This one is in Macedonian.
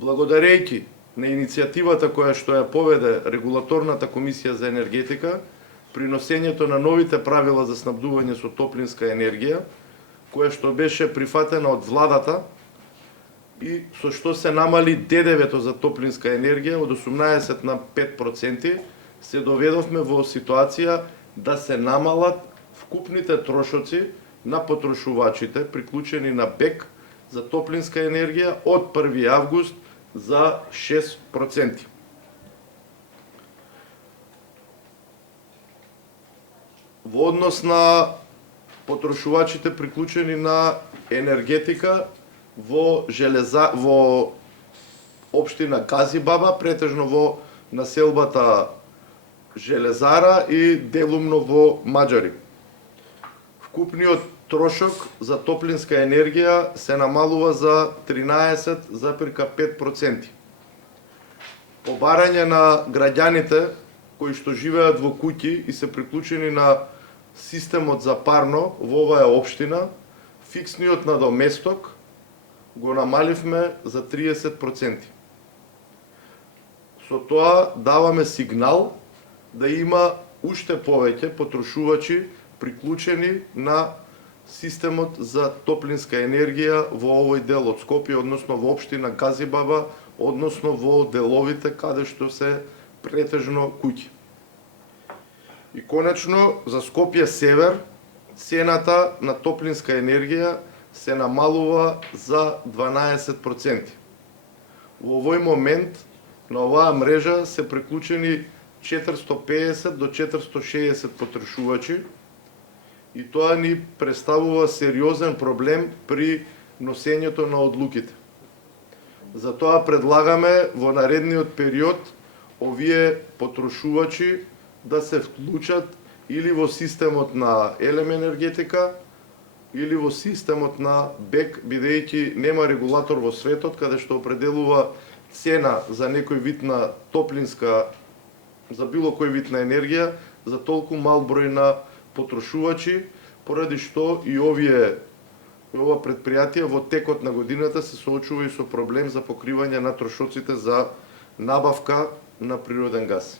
Благодарејќи на иницијативата која што ја поведе Регулаторната комисија за енергетика, при носењето на новите правила за снабдување со топлинска енергија, која што беше прифатена од владата и со што се намали ДДВ-то за топлинска енергија од 18 на 5%, се доведовме во ситуација да се намалат вкупните трошоци на потрошувачите приклучени на БЕК за топлинска енергија од 1 август за 6%. Во однос на потрошувачите приклучени на енергетика во општина Газибаба, претежно во населбата Железара и делумно во Маџари. Вкупниот трошок за топлинска енергија се намалува за 13,5%. По барање на граѓаните кои што живеат во куќи и се приклучени на системот за парно во оваа општина, фиксниот надоместок го намаливме за 30%. Со тоа даваме сигнал да има уште повеќе потрошувачи приклучени на системот за топлинска енергија во овој дел од Скопје, односно во општина Газибаба, односно во деловите каде што се претежно куќи. И конечно, за Скопје Север, цената на топлинска енергија се намалува за 12%. Во овој момент на оваа мрежа се приклучени 450 до 460 потрошувачи и тоа ни представува сериозен проблем при носењето на одлуките. Затоа предлагаме во наредниот период овие потрошувачи да се вклучат или во системот на ЕЛЕМ енергетика, или во системот на БЕК, бидејќи нема регулатор во светот каде што определува цена за некој вид на топлинска, за било кој вид на енергија, за толку мал број на потрошувачи, поради што и ова предпријатие во текот на годината се соочува и со проблем за покривање на трошоците за набавка на природен газ.